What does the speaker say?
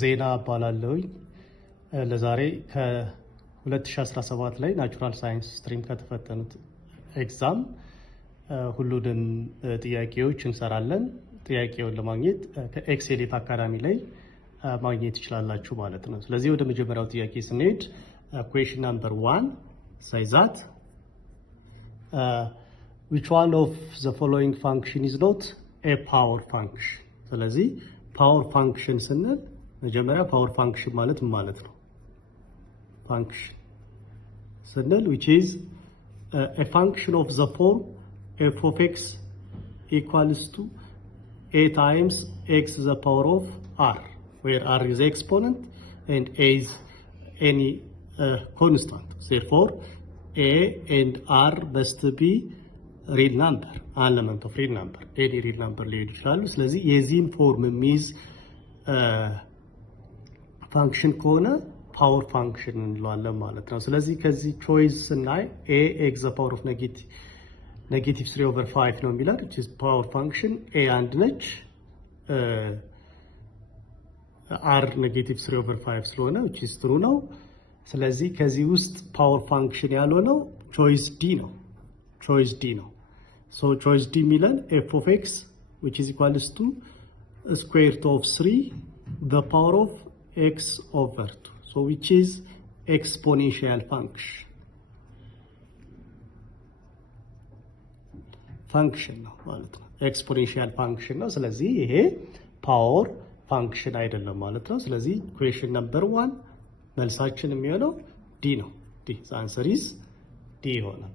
ዜና እባላለሁኝ። ለዛሬ ከ2017 ላይ ናቹራል ሳይንስ ስትሪም ከተፈተኑት ኤግዛም ሁሉንም ጥያቄዎች እንሰራለን። ጥያቄውን ለማግኘት ከኤክሴሌት አካዳሚ ላይ ማግኘት ይችላላችሁ ማለት ነው። ስለዚህ ወደ መጀመሪያው ጥያቄ ስንሄድ ኩዌሽን ናምበር 1 says that which one of the following function is not a power function? ስለዚህ ፓወር ፋንክሽን ስንል መጀመሪያ ፓወር ፋንክሽን ማለት ምን ማለት ነው? ፋንክሽን ስንል which is a function of the form f of x equals to a times x to the power of r, where r is the exponent and a is any constant. Therefore, a and r must be real number, element of real number, any real number ሊሆን ይችላል። ስለዚህ የዚህን ፎርም የሚይዝ ፋንክሽን ከሆነ ፓወር ፋንክሽን እንለዋለን ማለት ነው። ስለዚህ ከዚህ ቾይስ ስናይ a x the power of negative 3/5 ነው የሚላል which is power function። a አንድ ነች፣ r negative 3/5 ስለሆነ which is true ነው። ስለዚህ ከዚህ ውስጥ ፓወር ፋንክሽን ያልሆነው ቾይስ d ነው። ቾይስ d ነው። So choice D የሚለን f of x which is equals to square root of 3 the power of x over 2. So which is exponential function ነው ማለት ነው። exponential function ነው። ስለዚህ ይሄ ፓወር ፋንክሽን አይደለም ማለት ነው። ስለዚህ question number 1 መልሳችን የሚሆነው D ነው። D the answer is D ይሆናል።